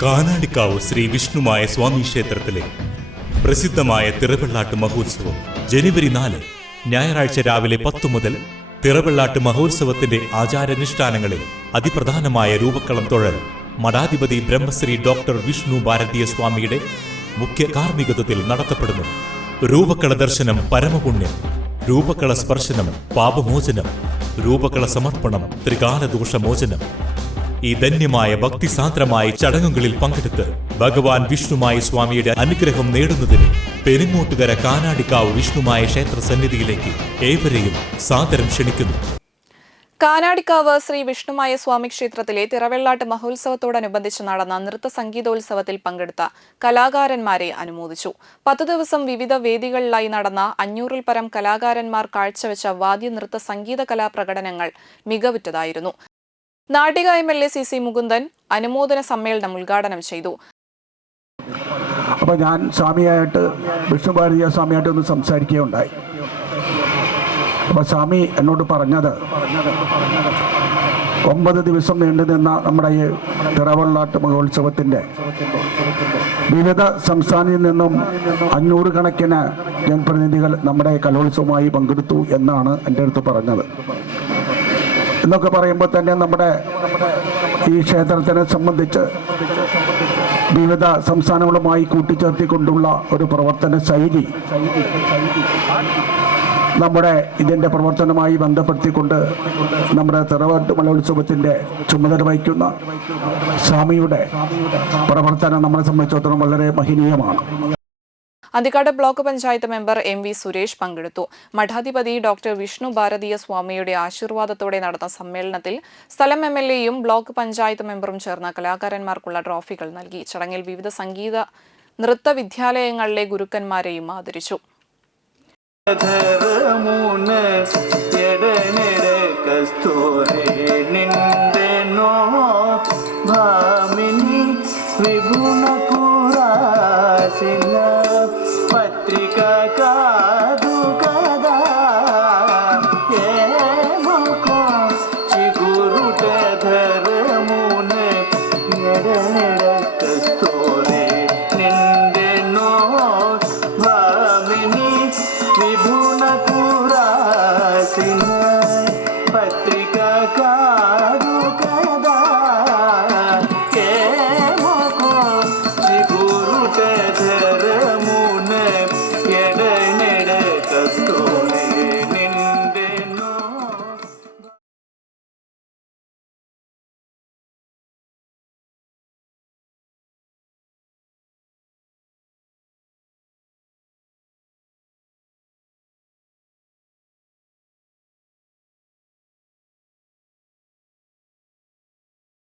കാനാടിക്കാവ് ശ്രീ വിഷ്ണുമായ സ്വാമി ക്ഷേത്രത്തിലെ പ്രസിദ്ധമായ തിറവെള്ളാട്ട് മഹോത്സവം ജനുവരി 4 ഞായറാഴ്ച രാവിലെ 10 മുതൽ തിറവെള്ളാട്ട് മഹോത്സവത്തിന്റെ ആചാരാനുഷ്ഠാനങ്ങളിൽ അതിപ്രധാനമായ രൂപക്കളം തൊഴൽ മഠാധിപതി ബ്രഹ്മശ്രീ ഡോക്ടർ വിഷ്ണു ഭാരതീയ സ്വാമിയുടെ മുഖ്യ കാർമ്മികത്വത്തിൽ നടത്തപ്പെടുന്നു. രൂപക്കള ദർശനം പരമപുണ്യം, രൂപക്കള സ്പർശനം പാപമോചനം, രൂപക്കള സമർപ്പണം ത്രികാലദോഷമോചനം. ഈ ധന്യമായ ഭക്തിസാന്ദ്രമായ ചടങ്ങുകളിൽ പങ്കെടുത്ത് ഭഗവാൻ വിഷ്ണുമായ സ്വാമിയുടെ അനുഗ്രഹം നേടുന്നതിന് പെരിങ്ങോട്ടുകര കാനാടിക്കാവ് വിഷ്ണുമായ ക്ഷേത്ര സന്നിധിയിലേക്ക് ഏവരെയും സാദരം ക്ഷണിക്കുന്നു. കാനാടിക്കാവ് ശ്രീ വിഷ്ണുമായ സ്വാമി ക്ഷേത്രത്തിലെ തിറവെള്ളാട്ട് മഹോത്സവത്തോടനുബന്ധിച്ച് നടന്ന നൃത്ത സംഗീതോത്സവത്തിൽ പങ്കെടുത്ത കലാകാരന്മാരെ അനുമോദിച്ചു. 10 ദിവസം വിവിധ വേദികളിലായി നടന്ന 500-ൽ പരം കലാകാരന്മാർ കാഴ്ചവെച്ച വാദ്യ നൃത്ത സംഗീത കലാപ്രകടനങ്ങൾ മികവുറ്റതായിരുന്നു. നാട്ടിക MLA CC മുകുന്ദൻ അനുമോദന സമ്മേളനം ഉദ്ഘാടനം ചെയ്തു. അപ്പോൾ ഞാൻ സ്വാമിയായിട്ട് വിഷ്ണു ഭാരതീയ സ്വാമിയായിട്ട് ഒന്ന് സംസാരിക്കുകയുണ്ടായി. അപ്പോൾ സ്വാമി എന്നോട് പറഞ്ഞത് 9 ദിവസം നീണ്ടു നിന്ന നമ്മുടെ ഈ തിറവെള്ളാട്ട് മഹോത്സവത്തിൻ്റെ വിവിധ സംസ്ഥാനത്തിൽ നിന്നും 500 കണക്കിന് ജനപ്രതിനിധികൾ നമ്മുടെ കലോത്സവമായി പങ്കെടുത്തു എന്നാണ് എൻ്റെ അടുത്ത് പറഞ്ഞത്. എന്നൊക്കെ പറയുമ്പോൾ തന്നെ നമ്മുടെ ഈ ക്ഷേത്രത്തിനെ സംബന്ധിച്ച് വിവിധ സംസ്ഥാനങ്ങളുമായി കൂട്ടിച്ചേർത്തിക്കൊണ്ടുള്ള ഒരു പ്രവർത്തന ശൈലി നമ്മുടെ ഇതിൻ്റെ പ്രവർത്തനവുമായി ബന്ധപ്പെടുത്തിക്കൊണ്ട് നമ്മുടെ തിറവെള്ളാട്ട് മഹോത്സവത്തിൻ്റെ ചുമതല വഹിക്കുന്ന സ്വാമിയുടെ പ്രവർത്തനം നമ്മളെ സംബന്ധിച്ചിടത്തോളം വളരെ മഹനീയമാണ്. Anthikad block panchayat member MV Suresh പങ്കെടുത്തു. മഠാധിപതി ഡോക്ടർ വിഷ്ണു ഭാരതീയ സ്വാമിയുടെ ആശീർവാദത്തോടെ നടന്ന സമ്മേളനത്തിൽ സ്ഥലം MLAയും ബ്ലോക്ക് പഞ്ചായത്ത് മെമ്പറും ചേർന്ന കലാകാരന്മാർക്കുള്ള ട്രോഫികൾ നൽകി. ചടങ്ങിൽ വിവിധ സംഗീത നൃത്ത വിദ്യാലയങ്ങളിലെ ഗുരുക്കന്മാരെയും ആദരിച്ചു. చిగురుట ధరమున ఎడనెడ కస్తో